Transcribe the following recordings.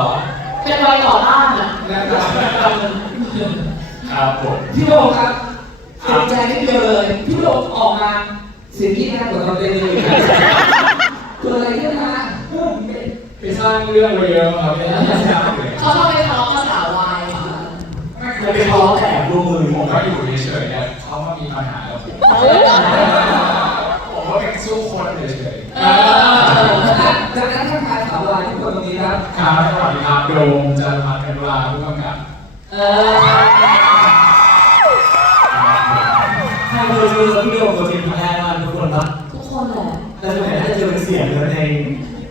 อเป็นรอยต่อต้านอะครับผมพี่โดครับเจ็บใจนิดเดียวเลยพี่โดออกมาเสียงที่แรกกว่าเราเลยเลยเกิดอะไรขึ้นฮะไปสร้างเรื่องไว้เยอะครับไม่ได้สร้างเลยเขาชอบไปทะเลาะกับสาววายค่ะไม่เคยไปทะเลาะแต่ร่วมมือผมก็อยู่เฉยๆเนี่ยเขามามีปัญหากับผม ผมก็เป็นสู้คนเฉยเออจากนั้นทักทายสาววายทุกคนตรงนี้ครับๆครับสวัสดีครับโดมจันทร์พัฒน์กันวาผู้กำกับเออใช่คือคือพี่โดมตัวจริงครั้งแรกมากทุกคนปะทุกคนแหละแต่ส่วนใหญ่น่าจะเจอเป็นเสียงเลยใน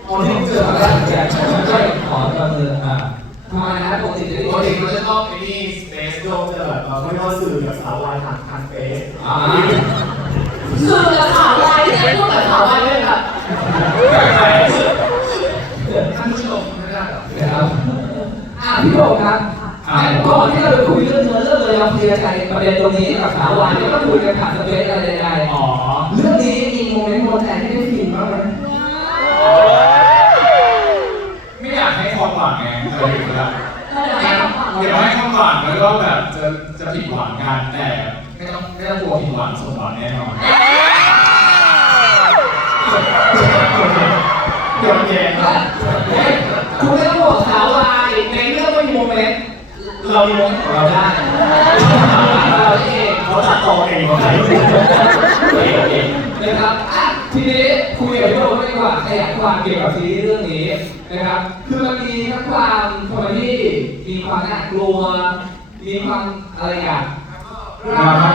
โอ้ที่เจอมาแล้วแกช่วยขอประเมินอ่าทำไมนะปกติจะได้ปกติมันจะต้องไอ้นี่สเปซโดมจะแบบเราไม่ต้องสื่อกับสาววายทางทางสเปซอ่าคือกับสาววายที่จะ พูดกับสาววายเป็นแบบท่านผู้ชมไม่ได้หรอครับอ่าพี่โดมครับก่อนที่เราจะคุยเรื่องเนื้อเรื่องเลยเราเคลียร์ใจประเด็นตรงนี้กับสาววายไม่ต้องคุยกันผ่านสเปซอะไรใดๆอ๋อ เรื่องนี้มีโมเมนต์โมแทนที่ได้ฟินบ้างไหมไม่อยากให้ความหวังไงเคยอยู่แล้วเออเดี๋ยวให้คำตอบเดี๋ยวให้ความหวังแล้วก็แบบจะจะผิดหวังกันแต่ไม่ต้องไม่ต้องกลัวผิดหวังสมหวังแน่นอน เดี๋ยวแย่คุณไม่ต้องบอกสาววายในเรื่องไม่มีโมเมนต์เรามีโมเมนต์ของเราได้เราเองเขาตัดต่อเองเขาใส่เองนะครับอะทีนี้คุยกับพี่โดมดีกว่าขยายความเกี่ยวกับซีรีส์เรื่องนี้นะครับ คือมันมีทั้งความคอมเมดี้มีความน่ากลัว มีความอะไรอย่างดราม่า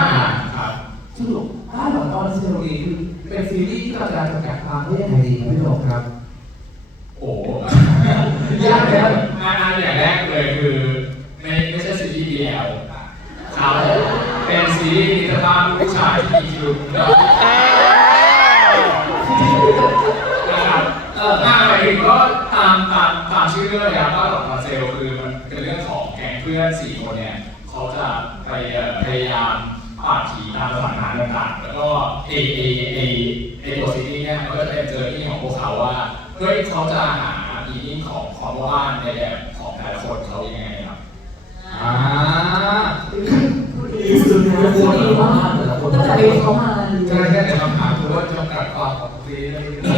สรุปบ้านหลังตอนเซโรนีคือ เป็นซีรีส์ที่เราจะจำกัดความได้ยังไงดีครับพี่โดมครับ โอ้ยากไหมครับงานอันอย่างแรกเลยคือไม่ไม่ใช่ซีรีส์ BL ครับเป็นซีรีส์มิตรภาพผู้ชายที่มีคิวนะครับเอออ่าหมายถึงก็ตามตามตามชื่อเรื่องเลยครับว่าหลอกมาเซลคือมันเป็นเรื่องของแก๊งเพื่อนสี่คนเนี่ยเขาจะไปพยายาม ปราบผีตามสถานการณ์ต่างๆ แล้วก็เอเอเอเอตัวซีรีส์เนี่ยมันก็จะเป็นเจอร์นี่ของพวกเขาว่าเฮ้ยเขาจะหาอีนิ่งของของบ้านในแบบของแต่ละคนเขายังไงครับอ่ารู้สึกนะโอ้โหดีมากแต่ละคนตั้งแต่เด็กเขามา ใช่แค่แต่คำถามคือว่าจำกัดความของซีรีส์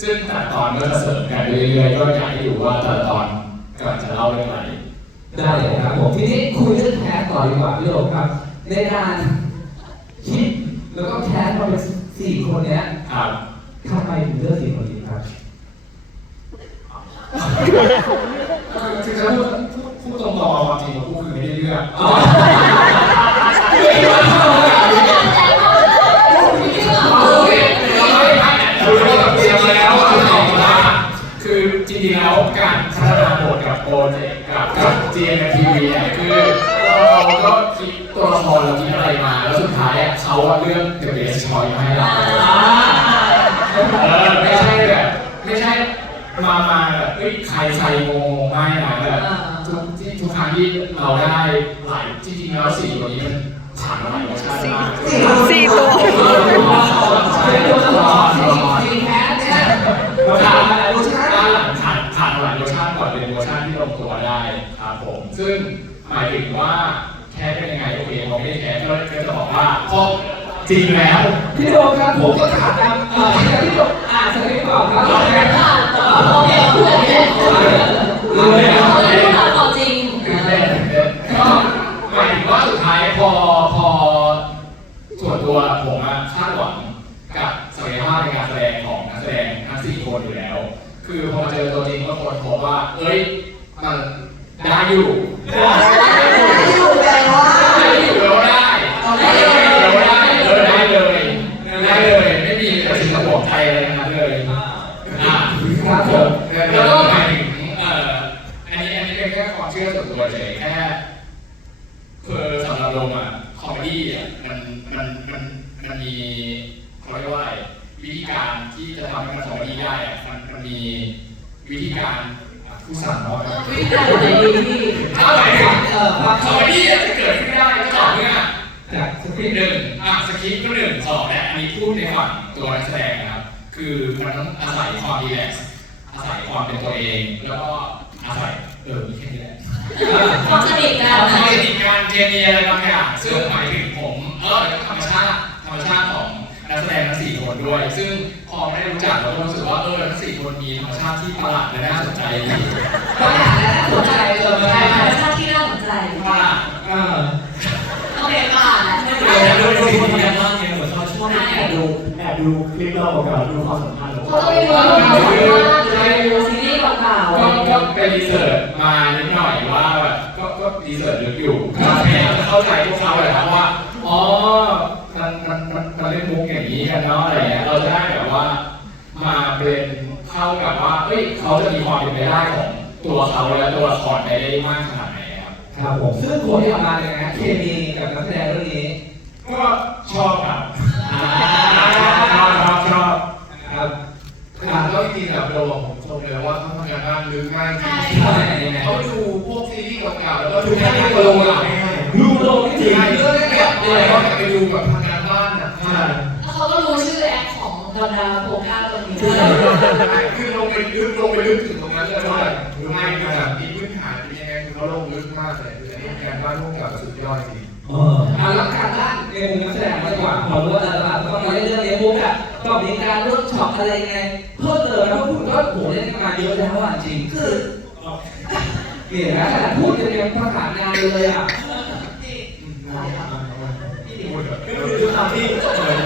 ซึ่งแต่ละตอนก็จะเสริมกันไปเรื่อยๆก็อยากให้ดูว่าแต่ละตอนกำลังจะเล่าเรื่องอะไรได้เลยครับผมทีนี้คุยเรื่องแคสต่อดีกว่าพี่โดมครับ ในการคิดแล้วก็แคสมาเป็นสี่คนเนี้ยครับทำไมถึงเลือกสี่คนนี้ครับคือคือจะพูดพูดพูดตรงๆเอาความจริงมาพูดคือไม่ได้เลือก แล้วการพัฒนาบทกับโปรเจกต์กับกับ GMTV เนี่ยคือเราก็คิดตัวละครเราคิดอะไรมาแล้วสุดท้ายอะเขาอะเลือก The Best Choice มาให้เราเออไม่ใช่แบบไม่ใช่มามาแบบเอ้ยใครใครงงงไม่นะแบบทุกที่ทุกครั้งที่เราได้หลายจริงๆแล้วสี่ตัวนี้มันผ่านมาหลายรสชาติมากสี่ตัวเป็นตัวละครสี่แคสเนี่ย ซึ่งหมายถึงว่าแค่เป็นยังไงโอเคเราไม่ได้แค่ก็ก็จะบอกว่าพอจริงแล้วพี่โดมครับผมก็ถามนะเอ่อพี่โดมอ่านสคริปต์ก่อนครับโอเคโอเคโอเครู้เลยครับเขาเลยพูดตามจริงตื่นเต้นตื่นเต้นก็หมายถึงว่าสุดท้ายพอพอส่วนตัวผมอะคาดหวังกับศักยภาพในการแสดงของนักแสดงทั้งสี่คนอยู่แล้ว ค คือพอมาเจอตัวจริงก็คนพบว่า เอ้ย มันได้อยู่ อยู่แปลว่า ได้อยู่แล้วได้ได้เลยแล้วได้เออได้เลยได้เลย ไม่มีแต่สิ่งที่บอกใครอะไรทั้งนั้นเลยอะ ครับผม แล้วก็หมายถึงเอ่ออันนี้อันนี้เป็นแค่ความเชื่อส่วนตัวเฉยแค่คือสำหรับโดมอะคอมเมดี้อะมันมันมันมันมีเขาเรียกว่าอะไรวิธีการที่จะทำให้มันคอมเมดี้ได้อะมันมันมีวิธีการอะผู้สั่งเนาะ วิธีการไหนดีพี่ ถ้าหมายถึง เอ่อความ คอมเมดี้อะ จะเกิดขึ้นได้ก็ต่อเมื่อจากสคริปต์หนึ่งอะสคริปต์ก็หนึ่งสองและอันนี้พูดในฝั่งตัวนักแสดงนะครับ คือมันต้องอาศัยความรีแลกซ์อาศัยความเป็นตัวเอง แล้วก็อาศัยเออมีแค่นี้แหละความสนิทกันความนะสนิทการเคมีอะไรบางอย่างซึ่งหมายถึงผมเออแล้วก็ธรรมชาติธรรมชาติของนักแสดงทั้งสี่คนด้วย ซึ่งพอไม่ได้รู้จักเราก็รู้สึกว่าเออทั้งสี่คนมีธรรมชาติที่ประหลาดและน่าสนใจดีบางอย่างน่าสนใจเออใช่ใช่ธรรมชาติที่น่าสนใจประหลาด เออโอเคผ่านแล้วเดี๋ยวดูดูคนทำงานบ้างเนี่ยเหมือนเขาช่วงแอบดูแอบดูคลิปเราเก่าๆดูความสัมพันธ์เขาต้องไปดูว่าเขาสามารถหรือไปดูซีรีส์เก่าก็ก็ไปรีเสิร์ชมานิดหน่อยว่าแบบก็ก็รีเสิร์ชลึกอยู่ก็พยายามจะเข้าใจพวกเขาเลยครับว่าอ๋อมันมันมันมันเล่นมุกอย่างนี้กันเนาะอะไรเงี้ยเราจะได้แบบว่ามาเป็นเข้ากับว่าเอ้ยเขาจะมีความเป็นไปได้ของตัวเขาและตัวละครไปได้มากขนาด ครับครับผมซึ่งคนที่ออกมาเนี่ยนะเคมีกับนักแสดงเรื่องนี้ก็ชอบครับชอบชอบชอบครับครับก็จริงๆแบบเราบอกผมชมเลยว่าเขาทำงานบ้านลึกง่ายจริงทำไมยังไงเขาดูพวกซีรีส์เก่าๆแล้วก็ดูดูแค่แค่ที่ที่โปโปรรอะอะดูโลนี่ถึงเยอะเลยเนี่เนี่ยยเราก็ไปดูแบบทำงานบ้านอะใช่ๆแล้วเขาก็รู้ชื่อแอคของบรรดาโปรก้าตัวนี้คือลงไปลึกลงไปลึกถึงตรงนั้นเลยว่าหรือไม่คือแบบมี มากเลยคืออันนี้งานบ้านร่วมกับสุดยอดจริงเออเอาหลักการด้านในมุมนักแสดงมากกว่าพอรู้ว่าเออเราต้องมาเล่นเรื่องนี้ปุ๊บอะก็มีการเวิร์กช็อปอะไรไงเพิ่มเติมแล้วพูดก็โหเล่นกันมาเยอะแล้วอะจริงคือเนี่ยนะขนาดพูดยังเป็นภาษางานเลยอะคือคือตามที่เหมือน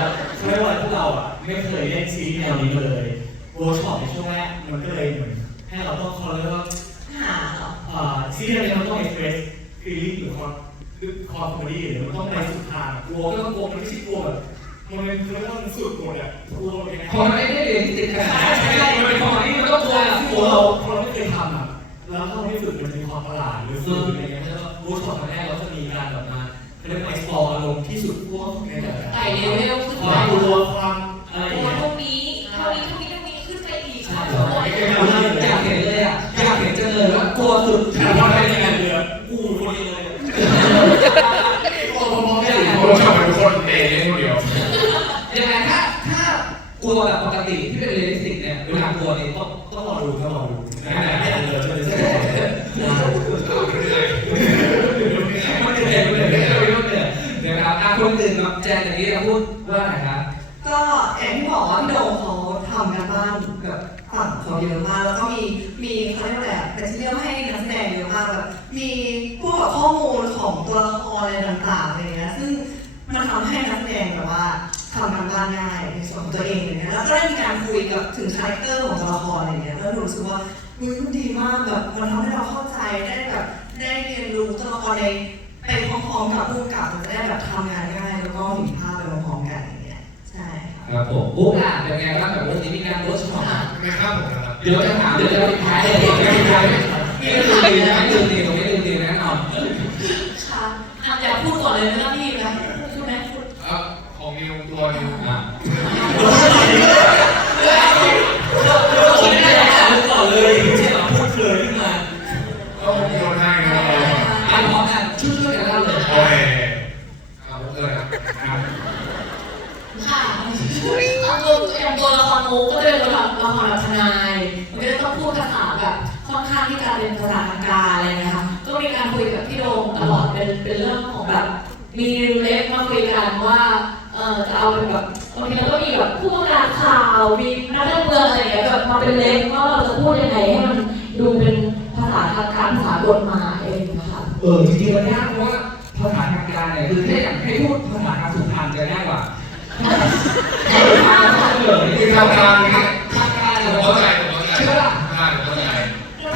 ไม่ว่าพวกเราอะไม่เคยเล่นซีรีส์แนวนี้เลยเวิร์กช็อปในช่วงแรกมันก็เลยเหมือนให้เราต้องเขาเรียกว่าหา เหรออ่าซีรีส์นวนี้มันต้องเอ็กเพรสฟีลิ่งหรือความคือความคอมเมดี้หรือมันต้องไปสุดทางกลัวก็ต้องกลัวมันไม่ใช่กลัวแบบมันเป็นเรียกว่ามันสุดหมดอะกลัวยังไงพอมันไม่ได้เรียนติดขนาดนั้นใช่ไหมมันเป็นคอมเมดี้มันต้องกลัวอะกลัวเราเราไม่เคยทำอะแล้วถ้าไม่ฝึกมันจะมีความประหลาดหรือฝึกอะไรเงี้ยแล้วก็ร์กช็อปครั้งแรกเราจะมีการแบบมาเรียกว่า explore อารมณ์ที่สุดพวกในแบบไต่เลเวลขึ้นคไปวามกลัวความ คนเองคนเดียวยังไงถ้าถ้ากลัวแบบปกติที่เป็นเรียลลิสติกเนี่ยเวลากลัวเนี่ยต้องต้องรอดูต้องรอดูไม่อยากเลยจะได้มันเหนื่อยมันเหนื่อยมันเหนื่อยมันเหนื่อยนะครับอะคนอื่นเนาแจนอย่างนี้เราพูดว่าไหนครับก็อย่างที่บอกว่าพี่โดมเขาทำกันบ้านแบบฝั่งเขาเยอะมากแล้วก็มีมีเขาเรียกว่าอะไรเป็นที่เรียกว่าให้นักแสดงเยอะมากแบบมีพวกข้อมูลของตัวละครอะไรต่างๆอะไรเงี้ยซึ่ง มันทำให้นักแสดงแบบว่าทำกันบ้านง่ายในส่วนของตัวเองอะไรเงี้ยแล้วก็ได้มีการคุยกับถึงคาแรคเตอร์ของตัวละครอะไรเงี้ยแล้วหนูรู้สึกว่าอุ้ยมันดีมากแบบมันทำให้เราเข้าใจได้แบบได้เรียนรู้ตัวละครในไปพร้อมๆกับผู้กำกับมันจะได้แบบทำงานง่ายแล้วก็เห็นภาพไปพร้อมๆกันอย่างเงี้ยใช่ค่ะครับผมบุ๊กอะเป็นไงบ้างกับเรื่องนี้มีการเวิร์กช็อปอะไม่ข้ามผมนะครับเดี๋ยวจะถามเดี๋ยวจะไปท้ายเลยเดี๋ยวจะไปท้ายนี่ก็ดูดีนะดูดีตรงนี้ดูดีแน่นอนค่ะอะอยากพูดก่อนเลยไหมล่ะ ทำงานทางารผมเข้าใจเข้าใจใช่ป่ะทำงานผมเข้าใจ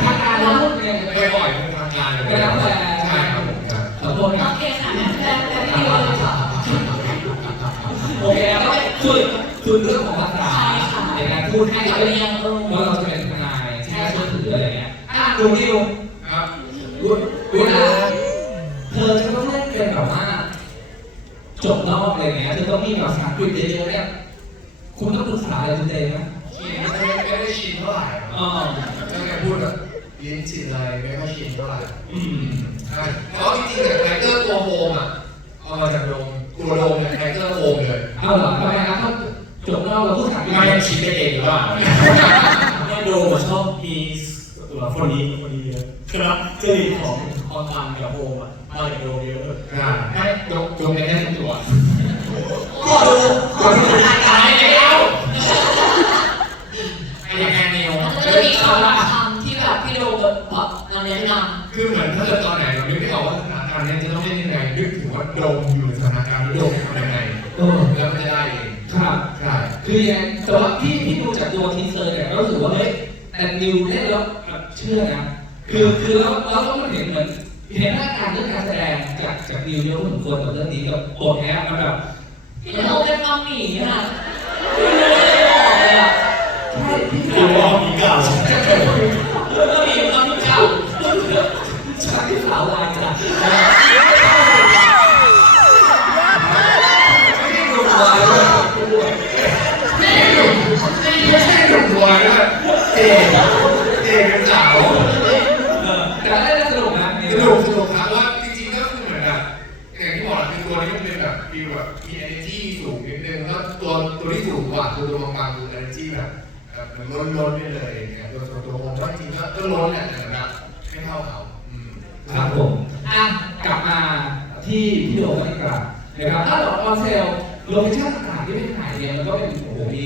ทำงานเราพูดเองไปบ่อยทางการเลยแล้วแต่ใช่ครับผมขอโทษนะโอเคค่ะแต่โอเคแล้วก็ฝึกฝึกเรื่องของภาษาในการพูดให้เราเรียนรู้ว่าเราจะเป็นทนายที่น่าเชื่อถืออะไรเงี้ยอะดูนี่ดูครับดูดูนะเธอจะต้องเล่นเกมแบบว่าจบนอกอะไรเงี้ยจะต้องมีแบบภาษาอังกฤษเยอะๆเนี่ยคุณต้อง ปรึกษาอะไรคุณเจไหมชินไม่ได้ไม่ได้ชินเท่าไหร่อ๋อไม่ได้พูดแบบลิ้นชินอะไรไม่ค่อยชินเท่าไหร่อืมใช่เพราะจริงๆเนี่ยไทเกอร์ตัวโฮมอะเอามาจากโดมตัวโดมเนี่ยไทเกอร์โฮมเลยเอาเหรอทำไมครับต้องจบนอกเราพูดขังไม่ยังคิดไปเองหรือเปล่าไม่โดมชอบมีตัวคนนี้คนนี้เยอะครับจริตของคอนตันกับโฮมอะมาจากโดมเยอะเลยอ่าให้ยกยกในแค่ตัวขอดูขอดูการไอ้เดี คือเหมือนถ้าเกิดตอนไหนเรานึกไม่ออกว่าสถานการณ์เนี้จะต้องเล่นยังไงนึกถึงว่าโดมอยู่ในสถานการณ์นี้โดมทำยังไงเออแล้วมันจะได้เองครับใช่คือยังไงแต่ว่าพี่พี่ดูจากตัวทีเซอร์เนี่ยก็รู้สึกว่าเฮ้ยแต่นิวเล่นแล้วแบบเชื่อนะคือคือแล้วแล้วก็มันเห็นเหมือนเห็นหน้าการเรื่องการแสดงจากจากนิวเยอะพอสมควรกับเรื่องนี้กับบทเนี้ยมันแบบำพี่โดเป็นมัมหมี่ค่ะพี่โดเลยบอกเลยอะใช่พี่คือว่ามีเก่ามัมหมี่มัมหมี่เก่าใช่าวลายจ้ะไม่ได้ดูตัวเลยไม่ได้หนุ่มไม่ไม่ใช่ดูตัวด้วยเอกเอกเป็นสาวแต่ได้สนุกนะสนุกสนุกครับว่าจริงๆก็คือเหมือนแบบอย่างที่บอกแหละคือตัวนี้มันเป็นแบบฟีลแบบมี energy สูงนิดนึงแล้วตัวตัวที่สูงกว่าคือตัวบางๆคือ energy แบบแบบมือนล้นล้นๆไปเลยเงี้ยตัวส่วนตัวผมว่าจริงๆก็ล้นแหละแต่แบบไม่เท่าเขา ครับผมอะกลับมาที่พี่โดมกันดีกว่านะครับถ้าเราออนเซลโลเคชั่นต่างๆที่ไปถ่ายเนี่ยมันก็เป็นโอ้โหมี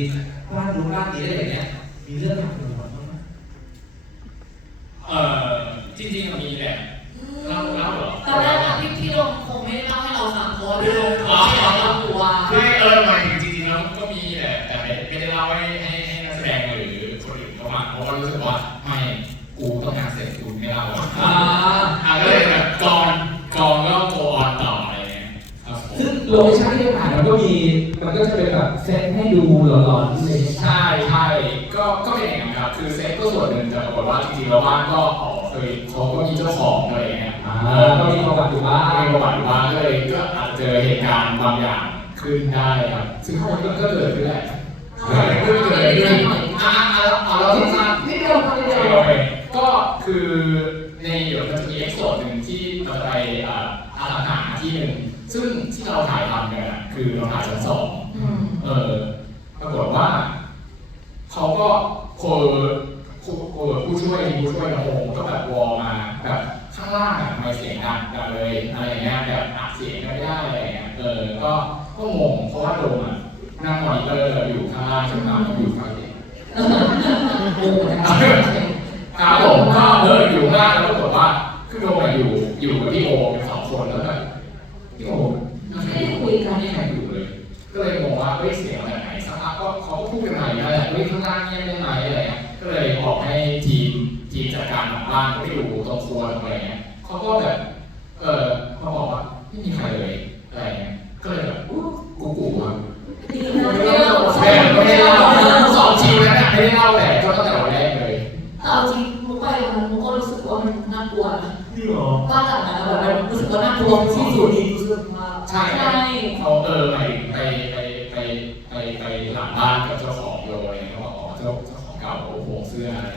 บ้านรู้บ้านนี้อะไรอย่างเงี้ยมีเรื่องอยากรู้บ้างไหมเอ่อจริงๆมันมีแหละเล่าเล่าเหรอ ตอนแรกอะพี่พี่โดมคงไม่ได้เล่าให้เราฟังเพราะว่าพี่โดมเขาไม่ได้เล่าตัวคือเออหมายถึงจริงๆแล้วก็มีแหละแต่ไม่ไม่ได้เล่าให้ให้ให้นักแสดงหรือคนอื่นเขาฟังเพราะว่ารู้สึกว่าไม่กูต้องงานเสร็จกูไม่เล่าอ่า โลเคชั่นที่ถ่ายมันก็มี มันก็จะเป็นแบบเซตให้ดูหลอนๆเลย ใช่ใช่ก็ก็เป็นอย่างนั้นครับ คือเซ็ตก็ส่วนหนึ่งแต่ปรากฏว่าจริงๆแล้วบ้านก็อ๋อเคยเขาก็มีเจ้าของอะไรเงี้ยอ่าก็มีประวัติอยู่บ้าง มีประวัติอยู่บ้างก็เลยก็อาจจะเจอเหตุการณ์บางอย่างขึ้นได้ครับ ซึ่งข้อมูลก็เกิดขึ้นแหละเกิดขึ้นเกิดขึ้นอ่าอ่าเอาเราสั้นๆนี่เดียวกันเดียวก็คือในเดี๋ยวมันจะมีเอ็กโซดหนึ่งที่เราจะไปอ่าอาสาหาที่หนึ่ง ซึ่งที่เราถ่ายทำกันอะคือเราถ่ายชั้นสองอืมเออปรากฏว่าเขาก็โคผู้ผู้ช่วยผู้ช่วยนะโฮก็แบบวอลมาแบบข้างล่างอะทำไมเสียงดังกันเลยอะไรอย่างเงี้ยแบบอัดเสียงก็ไม่ได้อะไรอย่างเงี้ยเออก็ก็งงเพราะว่าโดมอะนั่งมอนิเตอร์อยู่ข้างล่างใช่ไหมครับอยู่ข้างเตียงโอ้โหครับผมก็เอออยู่ข้างล่างแล้วปรากฏว่าคือโดมอะอยู่อยู่กับพี่โอเป็นสองคนแล้วแบบ แล้วเขาบอกอ๋อเจ้าของเก่าโอ้โหเสื้ออะไร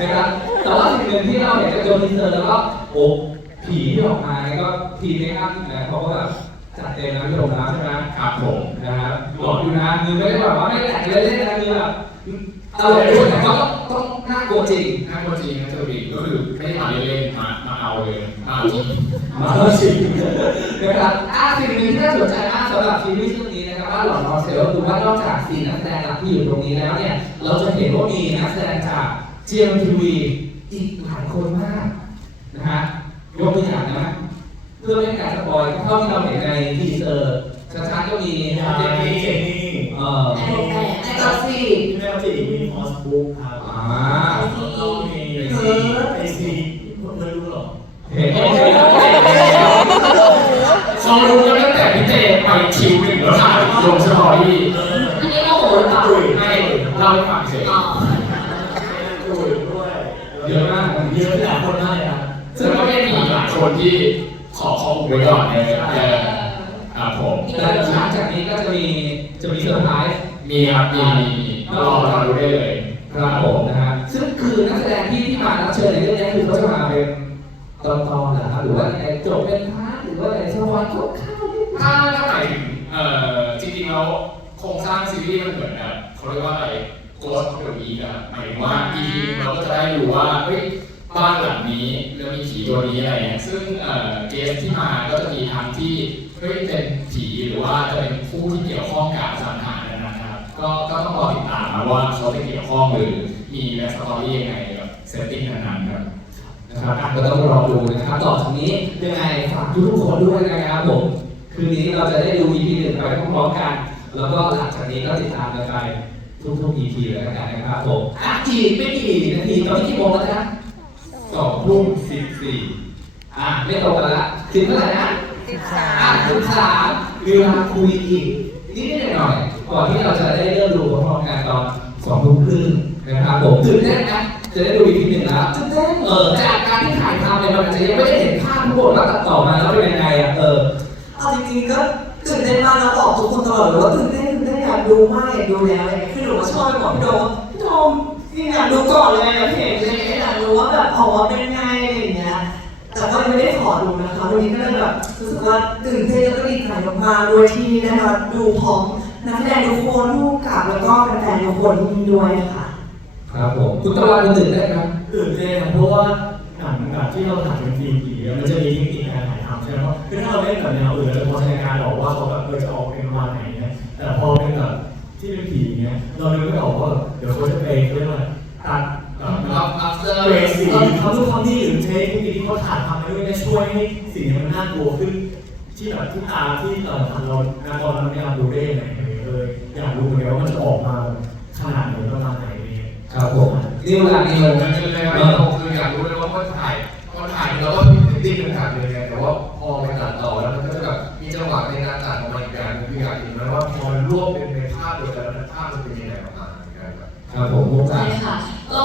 นะครับแต่ว่าสิ่งหนึ่งที่เราเห็นจากโจทีเซอร์แล้วก็โอ้ผีที่ออกมาก็ทีมเมคอัพนะเขาก็แบบจัดเต็มนะพี่โดมนะใช่ไหมครับผมนะครับหลอกอยู่นะคือไม่ได้แบบว่าไม่ได้แต่งเล่นๆนะคือแบบตลกด้วยแต่ก็ต้องน่ากลัวจริงน่ากลัวจริงนะเธอบีก็คือไม่ได้มาเล่นๆมามาเอาเลยมาเอาจริงมาจริงนะครับอะสิ่งหนึ่งที่น่าสนใจมากสำหรับซีรีส์เรื่องนี้นะครับว่าหลอดนอนเซลก็คือว่านอกจากสี่นักแสดงหลักที่อยู่ตรงนี้แล้วเนี่ยเราจะเห็นว่ามีนักแสดงจาก GMTV อีกหลายคนมากนะฮะยกตัวอย่างนะ เพื่อไม่ให้การสปอยล์เท่าที่เราเห็นในทีเซอร์ชัดๆก็มียาเจยนนี่เจนนี่เอ่อไอ้ไอ้ไอ้กอซี่พี่แม่จีมีคอสบุ๊กครับอ่าแล้วก็มีไอซีไม่รู้หรอเห็นไหมเขารู้กันตั้งแต่พี่เจไปคิวหนึ่งแล้วถ่ายลงสตอรี่อันนี้โมโหหรือเปล่าให้เล่าให้ฟังเฉยอ๋อด้วยด้วย เยอะมาก เยอะหลายคนมากเลยครับซึ่งก็ไม่มีหลายคนที่ขอข้อมูลไว้ก่อนเลยเออครับผมแต่หลังจากนี้ก็จะมีจะมีเซอร์ไพรส์มีครับมีมีมีรอรอดูได้เลยครับผมนะฮะซึ่งคือนักแสดงที่ที่มารับเชิญในเรื่องนี้คือเขาจะมาเป็นตอนตอนเหรอครับหรือว่าไงจบเป็นพาร์ทหรือว่าอะไรสปอยล์คร่าวๆถ้าถ้าหมายถึงเอ่อจริงๆแล้วโครงสร้างซีรีส์มันเหมือนแบบเขาเรียกว่าอะไร Ghost of the Week อะหมายถึงว่า EP เราก็จะได้ดูว่าเฮ้ย บ้านหลังนี้แล้วมีผีตัวนี้อะไรเงี้ยซึ่งเกสที่มาก็จะมีทั้งที่เฮ้ยเป็นผีหรือว่าจะเป็นผู้ที่เกี่ยวข้องกับสังหารนั้นนะครับ ก็ก็ต้องรอติดตามนะว่าเขาจะเกี่ยวข้องหรือมีแบ็คสตอรี่ยังไงกับเซตติ้งนั้นๆครับนะครับอะก็ต้องรอดูนะครับต่อจากนี้ยังไงฝากทุกๆคนด้วยนะครับผมคืนนี้เราจะได้ดู EP หนึ่งไปพร้อมๆกัน แล้วก็หลังจากนี้ก็ติดตามกันไปทุกๆ EP เลยแล้วกันนะครับผมอะอีกไม่กี่นาทีตอนนี้กี่โมงแล้วนะ สองทุ่มสิบสี่อะไม่ตรงกันละถึงเท่าไหร่นะสิบสามอะสิบสามเวลาคุยอีกนิดๆหน่อยๆก่อนที่เราจะได้เริ่มดูพร้อมๆกันตอนสองทุ่มครึ่งนะครับผมตื่นเต้นนะจะได้ดูอีพีหนึ่งแล้วตื่นเต้นเออจากการที่ถ่ายทำเนี่ยมันอาจจะยังไม่ได้เห็นภาพทั้งหมดแล้วตัดต่อมาแล้วเป็นยังไงอะเออเอาจริงๆก็ตื่นเต้นมากแล้วบอกทุกคนตลอดเลยว่าตื่นเต้นตื่นเต้นอยากดูมากอยากดูแล้วอะไรเงี้ยคือหนูก็ชอบไปบอกพี่โดมว่าพี่โดม นี่อยากดูก่อนเลยอยาเห็นเลยอยากรู้ว่าแบบออกมาเป็นไงอะไรอย่างเงี้ย แต่ก็ยังไม่ได้ขอดูนะคะวันนี้ก็เลยแบบรู้สึกว่าตื่นเต้นแล้วก็ดีใจมากๆด้วยที่ได้มาดูพร้อมนักแสดงทุกคนผู้กำกับแล้วก็แฟนๆทุกคนด้วยค่ะ ครับผมคุณตะวันตื่นเต้นไหมตื่นเต้นครับเพราะว่าหนังแบบที่เราถ่ายเป็นฟิล์มผีมันจะมีเทคนิคการถ่ายทำใช่ไหมเพราะคือถ้าเราเล่นแบบแนวอื่นเราจะพอจินตนาการออกว่าเขาแบบเออจะออกเป็นประมาณไหนเนี่ยแต่พอเป็นแบบที่เป็นผีเนี้ยเราเลยไม่ ที่แบบที่ตาที่เอ่อเราตอนนั้นไม่อยากดูได้ยังไงเลยอยากรู้เหมือนกันว่ามันจะออกมาขนาดไหนประมาณไหนเนี่ยครับผมนี่เวลานี้มันมันคือเลยว่าคืออยากรู้เลยว่าคนถ่ายคนถ่ายเราก็ดิ้นเป็นถ่ายเลยไงแต่ว่าพอไปตัดต่อแล้วมันก็จะแบบมีจังหวะในการตัดออกมาอีกอย่างคืออยากเห็นนะว่าพอมันรวบเป็นในภาพเดียวกันแล้วภาพมันเป็นยังไงประมาณนั้นครับครับผมมุกใช่ค่ะ ก็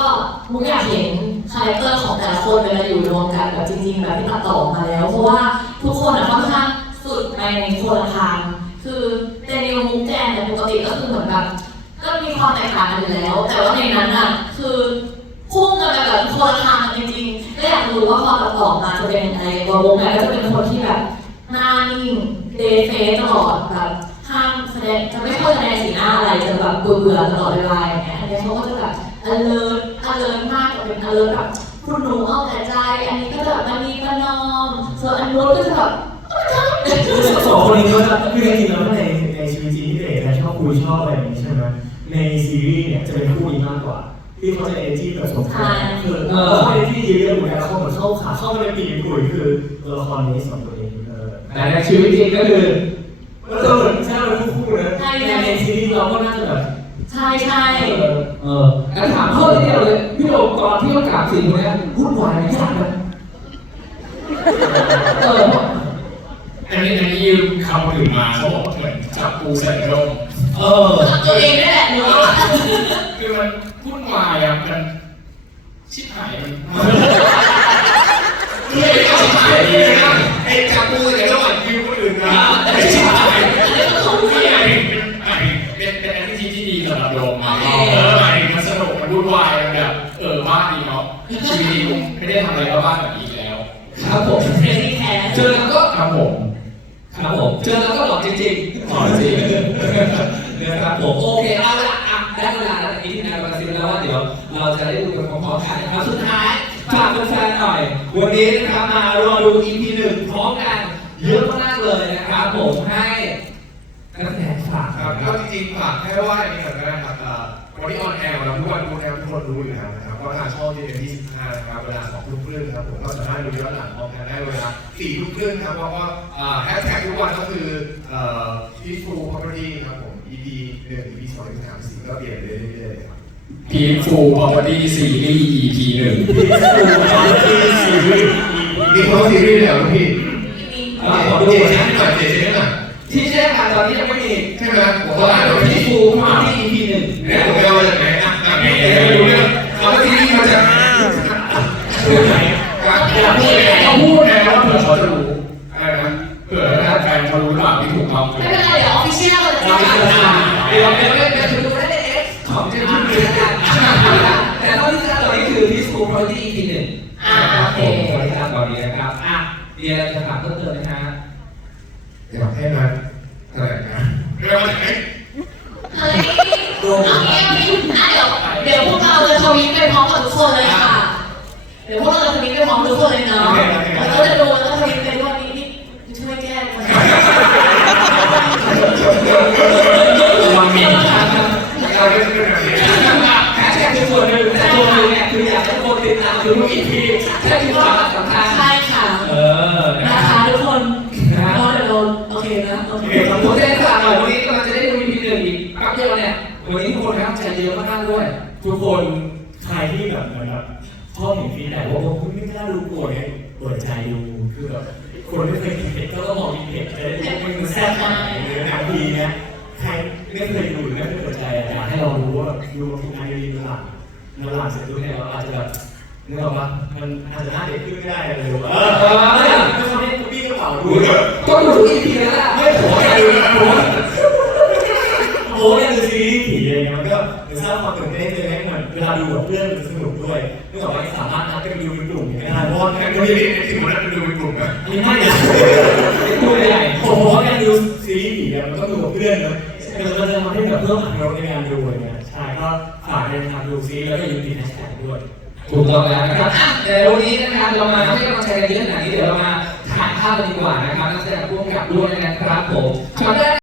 มุกอยากเห็นคาแรคเตอร์ของแต่ละคนเวลาอยู่รวมกันแบบจริงๆแบบที่ตัดต่อมาแล้ว เพราะว่าทุกคนอะค่อนข้าง ในคนละทางคือเดนิวมุกแจนเนี่ยปกติก็คือเหมือนแบบก็มีความแตกต่างกันอยู่แล้ว แต่ว่าในนั้นอะคือพุ่งกันไปแบบคนละทางกันจริงๆก็อยากรู้ว่าพอตัดต่อมาจะเป็นยังไงตัวมุกเนี่ยก็จะเป็นคนที่แบบหน้านิ่งเดเฟตลอดแบบห้ามแสดงจะไม่ค่อยแสดงสีหน้าอะไรจะแบบเบื่อๆตลอดเวลาอย่างเงี้ยอันนี้เขาก็จะแบบ alert alert มากกว่าเป็น alert แบบคุณหนูเอาแต่ใจ อันนี้ก็จะแบบมันมีประนอมส่วนอันนู้นก็จะแบบ สองคนนี้ก็จะคือจริงๆแล้วในในชีวิตจริงที่เด็กนะชอบคุยชอบอะไรอย่างนี้ใช่ไหมในซีรีส์เนี่ยจะเป็นคู่นี้มากกว่า ที่เขาจะเอจี้แบบสมบูรณ์คือเออเขาเอจี้เยอะๆเหมือนกันเขาเหมือนเข้าขาเข้ามาในปีกคุยคือตัวละครนี้สองตัวเองเออแต่ในชีวิตจริงก็คือมันจะเหมือนใช่เราคู่คู่นะในในซีรีส์เราก็น่าจะแบบใช่ใช่เออเอองั้นถามเพิ่มนิดเดียวเลยพี่โดมตอนที่ต้องกราบสิ่งคนนี้วุ่นวายไหมยากไหมเออ อันนี้อันนี้ยืมคำอื่นมาเขาบอกเหมือนจับปูใส่ระด้งเออตัวเองนี่แหละหนูว่าคือมันวุ่นวายอะมันชิบหายมันไม่ได้ชิบหายดีนะไอ้จับปูแต่ระหว่างคิวคนอื่นนะไอ้ชิบหายนี่ไงเป็นเป็นเป็นแอคทิวิตี้ที่ดีสำหรับโดมมาเออหมายถึงมันสนุกมันวุ่นวายมันแบบเออบ้าดีเนาะชีวิตไม่ได้ทำอะไรก็บ้าแบบนี้แล้วครับผมเรซี่แคสเจอแล้วก็ครับผม ครับผมเจอแล้วก็หลอกจริงๆหลอกจริงนะครับผมโอเคเอาละอะได้เวลาแล้วอีกทีนะเราซิแล้วว่าเดี๋ยวเราจะได้ดูกันพร้อมๆกันนะครับสุดท้ายฝากแฟนๆหน่อย วันนี้นะครับมารอดู EP หนึ่งพร้อมกันเยอะมากเลยนะครับผมให้นักแสดงฝากครับก็จริงๆฝากแค่ว่าอย่างนี้ก่อนก็ได้ครับเอ่อวันนี้ออนแอร์เราทุกวันทุกแอร์ทุกคนรู้อยู่แล้วนะครับ ว่าทางช่องที่เป็นที่15นะครับเวลา2ทุ่มครึ่งครับผมก็สามารถดูย้อนหลังพร้อมกันได้เวลา4ทุ่มครึ่งครับเพราะว่าแฮชแท็กทุกวันก็คือเอ่อ peaceful property ครับผม EP 1 EP 2 EP 3 4ก็เปลี่ยนไปเรื่อยๆครับพีฟูพอพอดีซีรีส์ EP หนึ่งมีคนซีรีส์เลยเหรอพี่มีอะขอดูเจนะเจนหน่อยเจเจนหน่อยที่แจ้งมาตอนนี้ยังไม่มีใช่ไหมผมตก็อนอ่านนี้แล้วที่พี่ฟูมาที่ EP หนึ่งเนี่ยผมไปเอา เขาพูดไงว่าเผื่อเขาจะรู้อะไรนะเผื่อถ้าแฟนเขารู้หรือเปล่าที่ถูกต้องไม่เป็นไรเดี๋ยวออฟฟิเชียลเราจะแจ้งจะข่าวเดี๋ยวเดี๋ยวเดี๋ยวเดี๋ยวดูได้ในเอ็กซ์ของเจนที่มีแล้วกันแต่ตอนที่ทราบตอนนี้คือที่ฟูพอดี EP หนึ่งอ่าโอเคตอนที่ทราบตอนนี้นะครับอะมีอะไรจะถามเพิ่มเติมไหมฮะเดี๋ยวให้มาแถลงนะเรื่องมาจากไหนเฮ้ยเอางี้เอางี้อะเดี๋ยวเดี๋ยวพวกเราจะทวีตไปพร้อมกับทุกคนเลยค่ะ เดี๋ยวพวกเราจะทวี ตไปพร้อมทุกคนเลยเนาะเราก็จะดูแล้วก็ทวีตไปด้วยนี่นี่ช่วยแก้หน่อยระวังมีนะครับเราไม่ใช่เรื่องแบบนี้แฮชแท็กคือส่วนหนึ่งแต่ส่วนหนึ่งเนี่ยคืออยากให้คนติดตามดูทุก EP ใช่คือสาระสำคัญใช่ค่ะเออนะนะคะทุกคนรอเดี๋ยวโดนโอเคนะโอเคผมผมจะได้ฝากหน่อยวันนี้กำลังจะได้ดู EP หนึ่งอีกแป๊บเดียวเนี่ยวันนี้ทุกคนให้กำลังใจเยอะมากๆด้วย ทุกคนใครที่แบบเหมือนแบ บชอบเห็นฟีดแบ็กว่าผมไม่กล้าดูโกรธเนี่ยปิดใจดูคือแบบคนไม่เคยกินเผ็ดก็ต้องมองกินเผ็ดจะได้รู้ว่ามันแซ่บขนาดไหนหรือหนังดีนะใครไม่เคยดูหรือไม่เคยเปิดใจอะอยากให้เรารู้ว่าดูทุกงานดีๆหลังแล้วหลังเสร็จปุ๊บเนี่ยเราอาจจะแบบนึกออกปะมันอาจจะหน้าเด็กขึ้นไม่ได้เลยว่าเออไม่ทำให้พี่กระเป๋าดูก็ดูทุก EP แล้วล่ะไม่ผมว่าดูผมโอ้ยดูซีรีส์ผีอะไรเงี้ยมันก็มันสร้างความตื่นเต้นเลยเหมือน เวลาดูกับเพื่อนมันสนุกด้วยนึกออกว่าสามารถนัดกันดูเป็นกลุ่มก็ได้เพราะว่าแต่การคดูนซีที่รีนี่ส์ที่ผมนั้นเป็นดูเป็นกลุ่มนะมันไม่นะตัวใหญ่ผมว่าการดูซีรีส์ผีเนี่ยมันต้องดูกับเพื่อนนะมันจะทำให้แบบเพิ่มอรรถรสในการดูอะไรเงี้ยใช่ก็ฝากในทางดูซีรีส์แล้วก็อยูดีแฮชแท็กด้วยถูกต้องแล้วนะครับอะแต่วันนี้นะครับเรามาให้กำลังใจกันเยอะขนาดนี้เดี๋ยวเรามาถ่ายภาพกันดีกว่านะครับนักแสดงร่วมกับด้วยนะครับผม